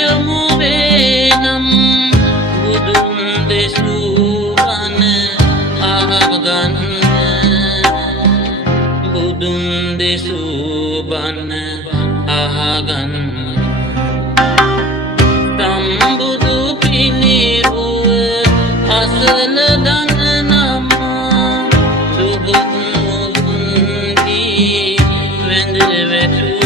යොමු වේනම් බුදුන් දෙසූ බණ අහගන්න බුදුන් දෙසූ බණ අහගන්න සම්බුදු පිළිරුව අසල දන නම සුබුත් මුදුන්දී වැඳ වැටු